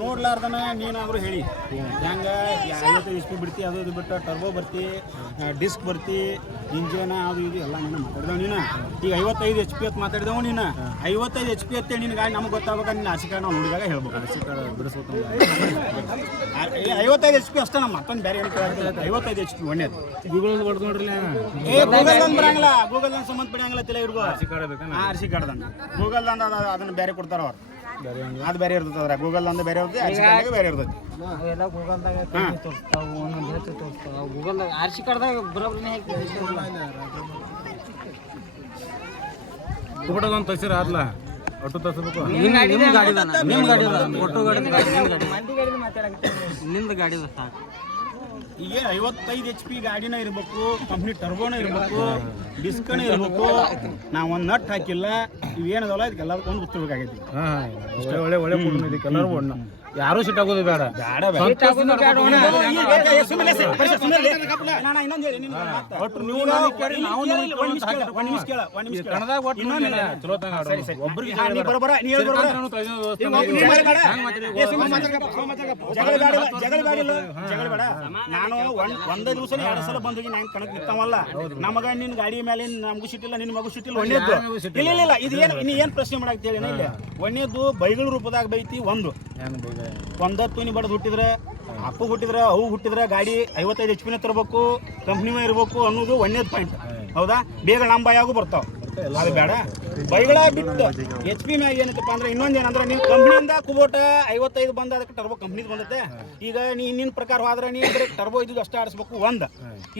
ನೋಡ್ಲಾರ್ದನ ನೀನಾದ್ರೂ ಹೇಳಿ ಹೆಂಗ 50 HP ಬಿಡ್ತಿ, ಅದು ಇದು ಬಿಟ್ಟು ಟರ್ಬೋ ಬರ್ತಿ, ಡಿಸ್ಕ್ ಬರ್ತಿ, ಇಂಜಿನ್ ಅದು ಇದು ಎಲ್ಲ ನೀನು ಮಾತಾಡಿದವ. ನೀನು ಈಗ 55 HP ಅಂತ ಮಾತಾಡಿದವ. ನೀನು 55 HP ಅಂತೇಳಿ ನಿನ್ನ ಗಾಡಿ ನಮ್ಗೆ ಗೊತ್ತಾಗಬೇಕು. ನಿನ್ನ ಆರ್ಸಿ ಕಾರ್ಡ್ ನಾವು ನೋಡಿದಾಗ ಹೇಳ್ಬೇಕು. ಆರ್ಸಿ ಕಾರ್ಡ್ ಬಿಡಿಸ್ಬೇಕು. 55 HP ಅಷ್ಟೇ. ನಮ್ಮ ಮತ್ತೊಂದು ಬೇರೆ ಏನು ಕೇಳ್ತಾರೆ. 55 HP ಒಳ್ಳೆಯದು. ಗೂಗಲ್ ಹೊಡೆದು ನೋಡ್ರಿ. ಗೂಗಲ್ ಅಂದ್ ಬರಂಗಿಲ್ಲ, ಗೂಗಲ್ ಅಂದ್ ಸಂಬಂಧ ಪಡೆಯಂಗಿಲ್ಲ. ತಿಲ್ಲ ಇರ್ಗೋ ಆರ್ಸಿ ಕಾರ್ಡ್ ಬೇಕಾ? ಆರ್ಸಿ ಕಾರ್ಡ್ ಅಂದ ಗೂಗಲ್ ಅಂದ ಅದನ್ನ ಬೇರೆ ಕೊಡ್ತಾರ ಅವ್ರು. ಅದು ಬೇರೆ ಇರ್ತದೆ. ಅದ್ರ ಗೂಗಲ್ ಅಂದ ಬೇರೆ ಇರ್ತದೆ, ಆರ್ಸಿ ಕಾರ್ಡ್ ಬೇರೆ ಇರ್ತೈತಿ. ಅವೆಲ್ಲ ಗೂಗಲ್ದಾಗ ತೋರಿಸ್ತಾವ, ಒಂದೊಂದು ಹೆಚ್ಚು ತೋರಿಸ್ತಾವ. ಗೂಗಲ್ದಾಗ ಆರ್ಸಿ ಕಾರ್ಡ್ದಾಗ ಬರೋಬ್ಬರನೇ ಒಂದು ತಸಿರ ಆದ್ಲ ಒಟ್ಟು ತಸಬೇಕು. ನಿಮ್ಮ ಗಾಡಿ ಒಟ್ಟು ಗಾಡಿ ನಿಮ್ದು ಗಾಡಿ ಸಾಕು. ಈಗ 55 HP ಗಾಡಿನ ಇರಬೇಕು, ಕಂಪ್ನಿ ಟರ್ಬೋನ ಇರಬೇಕು, ಡಿಸ್ಕನ ಇರಬೇಕು. ನಾವು ಒಂದು ನಟ್ ಹಾಕಿಲ್ಲ. ಇವೇನದಲ್ಲ ಇದಕ್ಕೆಲ್ಲದಕ್ಕೆ ಒಂದು ಗೊತ್ತಿರ್ಬೇಕಾಗೈತಿ. ಒಳ್ಳೆ ಒಳ್ಳೆ ಇದಕ್ಕೆಲ್ಲರೂ ಒಣ್ಣ ಯಾರು ಸಿಟ್ ಆಗೋದು ಬೇಡ. ನಾನು ಒಂದೇ ದಿವಸ 2 ಸಲ ಬಂದೋಗಿ ನಂಗೆ ಕಣಕ್ ನಿಂತವಲ್ಲ. ನಮಗ ನಿನ್ ಗಾಡಿ ಮೇಲೆ ನಮಗೂ ಸಿಟ್ಟಿಲ್ಲ, ನಿನ್ ಮಗು ಸಿಟ್ಟಿಲ್ಲ. ಒಣ್ಣೆದ್ದು ಇಲ್ಲ ಇದು ಏನು ನೀ ಏನ್ ಪ್ರಶ್ನೆ ಮಾಡಕ್ ಹೇಳಿ. ಇಲ್ಲ ಒಣ್ಣೆದ್ದು ಬೈಗಳ ರೂಪದಾಗ ಬೈತಿ. ಒಂದತ್ತು ಬಡದು ಹುಟ್ಟಿದ್ರೆ, ಅಪ್ಪ ಹುಟ್ಟಿದ್ರೆ, ಅವು ಹುಟ್ಟಿದ್ರೆ ಗಾಡಿ 55 HP ತರಬೇಕು, ಕಂಪ್ನಿಮೇ ಇರಬೇಕು ಅನ್ನೋದು ಒಣ್ಣೆದ್ ಪಾಯಿಂಟ್. ಹೌದಾ? ಬೇಗ ನಮ್ಮ ಬಾಯಾಗೂ ಬರ್ತಾವ. ಅದು ಬೇಡ. ಬೈಗಳ ಬಿಟ್ಟು HP ಮ್ಯಾಗ ಏನೈತಪ್ಪ ಅಂದ್ರೆ ಇನ್ನೊಂದು ಏನಂದ್ರೆ ನೀವು ಕಂಪ್ನಿಯಿಂದ ಕುಬೋಟ 55 ಬಂದ ಅದಕ್ಕೆ ಟರ್ಬೋ ಕಂಪ್ನಿದ್ ಬಂದೈತೆ. ಈಗ ನಿನ್ನ ಪ್ರಕಾರ ಹೋದ್ರೆ ನೀ ಅಂದ್ರೆ ಟರ್ಬೋ ಇದ್ದು ಅಷ್ಟೇ ಆಡಿಸ್ಬೇಕು. ಒಂದು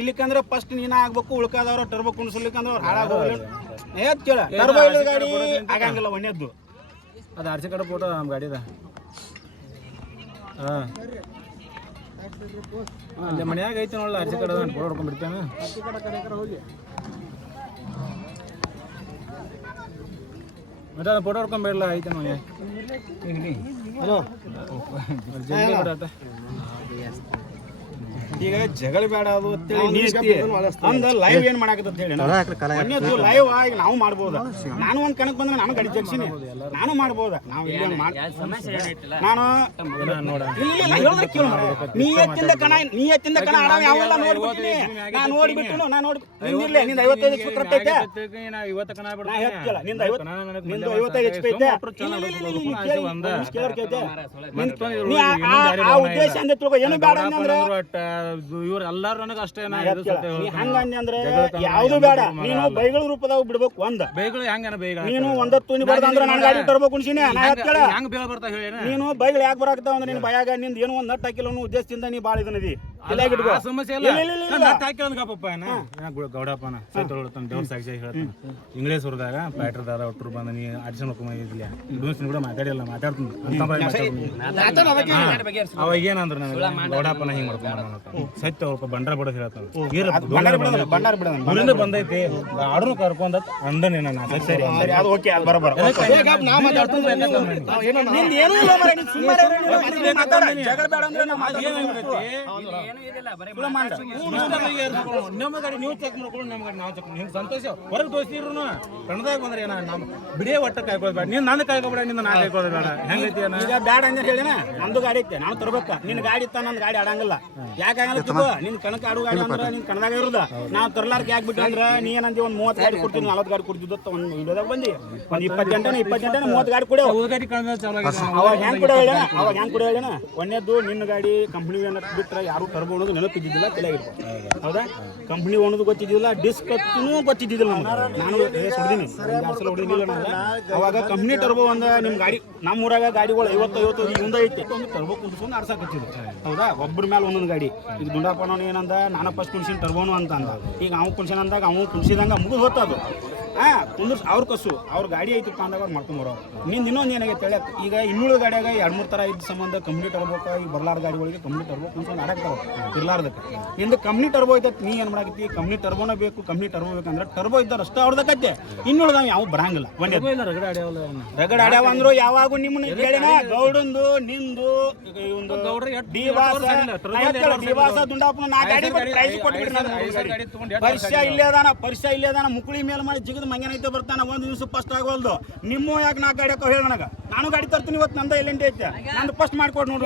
ಇಲ್ಲಿಕಂದ್ರೆ ಫಸ್ಟ್ ನೀನ ಆಗ್ಬೇಕು, ಉಳ್ಕಾದವ್ರು ಟರ್ಬೋ ಕುಣಿಸ್ಲಿಕ್ಕಂದ್ರೆ ಅವ್ರು ಹಾಳಾಗೋಗಿಲ್ಲ. ಕೇಳ ಟರ್ಬೋ ಇಲ್ಲದ ಗಾಡಿ ಆಗಂಗಿಲ್ಲ ಒಣ್ಣೆದ್ದು. ಅದು ಆರ್ಸಿ ಕಡೆ ಫೋಟೋ ನಮ್ಮ ಗಾಡಿದ. ಅಲ್ಲೇ ಮನ್ಯಾಗ ಐತೆ ನೋಡಲ್ಲ ಆರ್ಸಿ ಕಡೆ ಫೋಟೋ ಹೊಡ್ಕೊಂಡ್ಬಿಡ್ತೇನೆ. ಮತ್ತೆ ಅದು ಫೋಟೋ ಹೊಡ್ಕೊಂಡ್ಬಿಡಲ್ಲ ಐತೆ ಮನೆ. ಹಲೋ ಈಗ ಜಗಳ ಬೇಡ ಅದು ಅಂದ ಲೈವ್ ಏನ್ ಮಾಡಾಕತ್ತ ಹೇಳಿ. ಲೈವ್ ಆಗಿ ನಾವು ಮಾಡ್ಬೋದ. ನಾನು ಒಂದ್ ಕಣಕ್ ಬಂದ್ರೆ ನಾನು ಗಾಡಿ ಜಗ್ಸಿನಿ, ನಾನು ಮಾಡ್ಬೋದ. ನಾವು ಇಲ್ಲಿ ನಾನು ನೀ ಎತ್ತಿಂದ ಕಣ ಯಾವೆಲ್ಲ ನೋಡ್ಬಿಟ್ಟಿನಿ. ನಾ ನೋಡಿಬಿಟ್ಟು ನಾ ನೋಡಿ ನಿಂದಿರ್ಲೆ ನಿಂದ 55 HP ಕರೆಕ್ಟ್ ಐತೆ. ನಾ ಹೇಳ್ತಿಲ್ಲ ನಿಂದ 55 HP ಐತೆ. ಆ ಉದ್ದೇಶ ಅಂದ್ರೆ ತಿಳ್ಕೊ. ಏನು ಬೇಡ ಅಂದ್ರೆ ಇವ್ರ ಎಲ್ಲಾರು ನನಗೆ ಅಷ್ಟೇ ಹಂಗಂದೆ ಅಂದ್ರೆ ಯಾವ್ದು ಬೇಡ. ನೀನು ಬೈಗಳ ರೂಪದಾಗ ಬಿಡ್ಬೇಕು. ಒಂದ್ ಬೈಗಳು ಹೆಂಗ ಬೈಗ ನೀನು ಒಂದತ್ತು ಬರ್ದ ಅಂದ್ರೆ ನನ್ನ ಗಾಡಿ ಟರ್ಬೋ ಕುಣಿಸಿನಿ. ಹೆಂಗ್ ಬೇಗ ಬರ್ತಾ ಹೇಳಿ. ನೀನು ಬೈಗಳು ಯಾಕೆ ಬರಾಕ್ತಾವ ಅಂದ್ರೆ ನಿನ್ ಬಯಾಗ ನಿಂದ ಏನೋ ಒಂದ್ ನಟ್ ಹಾಕಿಲ್ಲ ಅನ್ನೋ ಉದ್ದೇಶದಿಂದ ನೀ ಬಾಳ ಇದನ್ನದಿ. ಸಮಸ್ಯೆ ಇಲ್ಲ. ಗೌಡಪ್ಪನ ದೇವ್ರ ಸಾಕ್ಷಿ ಹೇಳ್ತಾನೆ. ಇಂಗ್ಲೇಷ್ ಹೊರದಾಗ ಪ್ಯಾಟ್ರದಾರ ಒಟ್ಟರು ಬಂದ ನೀ ಆಡಿಷನ್ ಹೋಗಿಲ್ಲ ಡೂನ್ಸಿನ ಕೂಡ ಮಾತಾಡಿಲ್ಲ. ಮಾತಾಡ್ತೀನಿ ಅವಾಗ ಏನಂದ್ರೆ ನನಗೆ ಗೌಡಪ್ಪನ ಹಿಂಗ್ ಮಾಡ್ಕೊಂಡು ಸತ್ಯ ಅವ್ರ ಬಂಡ್ರ ಬಿಡೋದು ಹೇಳ್ತಾನೆ. ಊರಿಂದ ಬಂದೈತಿ ಆಡ್ರು ಕರ್ಕೊಂಡ ಅಂದನೆ ನಾನು ಸರಿ ಅದು ಓಕೆ ಅದು ಬರೋಬರ. ಸಂತೋಷ ಹೊರಗೆ ತೋರಿಸಿದ್ರು ಕಣದಾಗ ಬಂದ್ರೆ ಏನ ಬಿಡೇ ಒಟ್ಟ ಕಾಯ್ಕೊಳ್ಳೋದು ಬೇಡ. ನೀನ್ ನಂದು ಕಾಯ್ಕೊಬೇಡ, ನಿನ್ನ ನಾ ಕಾಯ್ಕೊಳ್ಳೋದು ಬೇಡ. ಹೆಂಗೈತಿ ಈಗ ಬ್ಯಾಡ ಅಂದ್ರೆ ಹೇಳಿನ ನಂದು ಗಾಡಿ ಐತೆ ನಾನು ತರ್ಬೇಕ. ನಿನ್ ಗಾಡಿ ಇತ್ತ ನಂದು ಗಾಡಿ ಆಡಂಗಿಲ್ಲ. ಯಾಕಾಗಲ್ಲ ತಿಳ್ಕೊ. ನಿನ್ ಕಣಕ್ ಆಡು ಗಾಡಿ ಅಂದ್ರೆ ನಿನ್ ಕಣದಾಗ ಇರುದ. ನಾವು ತರ್ಲಾರ್ಕ ಯಾಕೆ ಬಿಟ್ಟು ಅಂದ್ರೆ ನೀ ಏನಂದಿ ಒಂದ್ 30 ಗಾಡಿ ಕೊಡ್ತೀನಿ, 40 ಗಾಡಿ ಕೊಡ್ತಿದ್ದ ಒಂದು ವಿಡಿಯೋದಾಗ ಬಂದಿ ಒಂದ್ 20 ಗಂಟೆ 30 ಗಾಡಿ ಕೊಡ. ಅವಾಗ ಹೆಂಗ್ ಕೂಡ ಹೇಳ ಒಂದೇದ್ದು ನಿನ್ನ ಗಾಡಿ ಕಂಪ್ನಿ ಬಿಟ್ರೆ ಯಾರು ಟರ್ಬೋ ಅನ್ನೋದು ನೆನಪಿದ್ದಿದ್ದಿಲ್ಲ, ತಲೆಯಾಗಿರ್ಬೋದು. ಹೌದಾ? ಕಂಪ್ನಿ ಅನ್ನೋದು ಗೊತ್ತಿದ್ದಿಲ್ಲ, ಡಿಸ್ಕ್ ಗೊತ್ತಿದ್ದಿಲ್ಲ. ನಾನು ಹೊಡೆದೀನಿ 2 ಸಲ ಹೊಡೆದಿಲ್ಲ. ಅವಾಗ ಕಂಪ್ನಿ ಟರ್ಬೋ ಒಂದ ನಿಮ್ ಗಾಡಿ ನಮ್ಮೂರಾಗ ಗಾಡಿಗಳು 50 ಮುಂದೆ ಐತಿ. ಒಂದು ಟರ್ಬೋ ಕುಂಡಿಸ್ಕೊಂಡು ಆಡ್ಸಾಕತ್ತಿದ್ರು. ಹೌದಾ? ಒಬ್ಬರ ಮೇಲೆ ಒಂದೊಂದು ಗಾಡಿ. ಈಗ ದುಂಡಪ್ಪನವನು ಏನಂದ ನಾನು ಫಸ್ಟ್ ಕುಣಿಸಿನ ಟರ್ಬೋನು ಅಂತ ಅಂದ. ಈಗ ಅವ್ನು ಕುಣಿಸಿನ ಅಂದಾಗ ಅವ್ನು ಕುಣಿಸಿದಂಗ ಮುಗಿದು ಹೋಗ್ತದು. ಕುಂದ್ರಸ್ ಅವ್ರ ಕಸು ಅವ್ರ ಗಾಡಿ ಐತಪ್ಪ ಅಂದಾಗ ಅವ್ರು ಮಾಡ್ಕೊಂಬರೋರು ನಿಂದು ಇನ್ನೊಂದು ಏನಾಗೈತೆ ಹೇಳಿ ಈಗ ಇನ್ನುಳಿದ ಗಾಡಿಯಾಗ 2-3 ಥರ ಇದ್ದ ಸಂಬಂಧ ಕಂಪ್ನಿ ಟರ್ಬೋಕ ಈಗ ಬರ್ಲಾರ ಗಾಡಿಗಳಿಗೆ ಕಂಪ್ನಿ ಟರ್ಬೋ ಕುಂತ್ಕೊಂಡು ಆಡಾಕ್ತಾವ ಇರ್ಲಾರ್ದಕ್ಕೆ ನಿಂದು ಕಂಪ್ನಿ ಟರ್ಬೋ ಐತತ್ ನೀ ಏನು ಮಾಡಾಕತ್ತಿ ಕಂಪ್ನಿ ಟರ್ಬೋನ ಬೇಕು ಕಂಪ್ನಿ ಟರ್ಬೋ ಬೇಕಂದ್ರೆ ಟರ್ಬೋ ಇದ್ದಾರೆ ಅಷ್ಟೇ ಅವ್ರದಕ್ಕತ್ತೆ ಇನ್ನುಳಿದಾವ ಯಾವ ಬರಂಗಿಲ್ಲ ಒಂದೇ ರಗಡ ಆಡ್ಯಾವ ಅಂದ್ರು ಯಾವಾಗೂ ನಿಮ್ಮನ್ನ ಹೇಳಿನ ಗೌಡಂದು ನಿಂದು ಒಂದು ಡಿವಾಸ ದುಂಡಾಪನ 4 ಗಾಡಿ ಪ್ರೈಸ್ ಕೊಟ್ಬಿಟ್ರಿ ಪರಿಚಯ ಇಲ್ಲೇ ಅದಾನ ಮುಕುಳಿ ಮೇಲೆ ಮಾಡಿ ಜಿಗದ ಮಂಗನೈತೆ ಬರ್ತಾನ ಒಂದು ದಿವಸ ಫಸ್ಟ್ ಆಗೋಲ್ದು ನಿಮ್ಮ ಯಾಕೆ 4 ಗಾಡಿ ಹೇಳ ನನಗೆ ನಾನು ಗಾಡಿ ತರ್ತೀನಿ ಇವತ್ತು ನಂದ ಎಲ್ಲೆಂಟಿ ಐತೆ ನಂದು ಫಸ್ಟ್ ಮಾಡ್ಕೊಡ್ ನೋಡ್ರಿ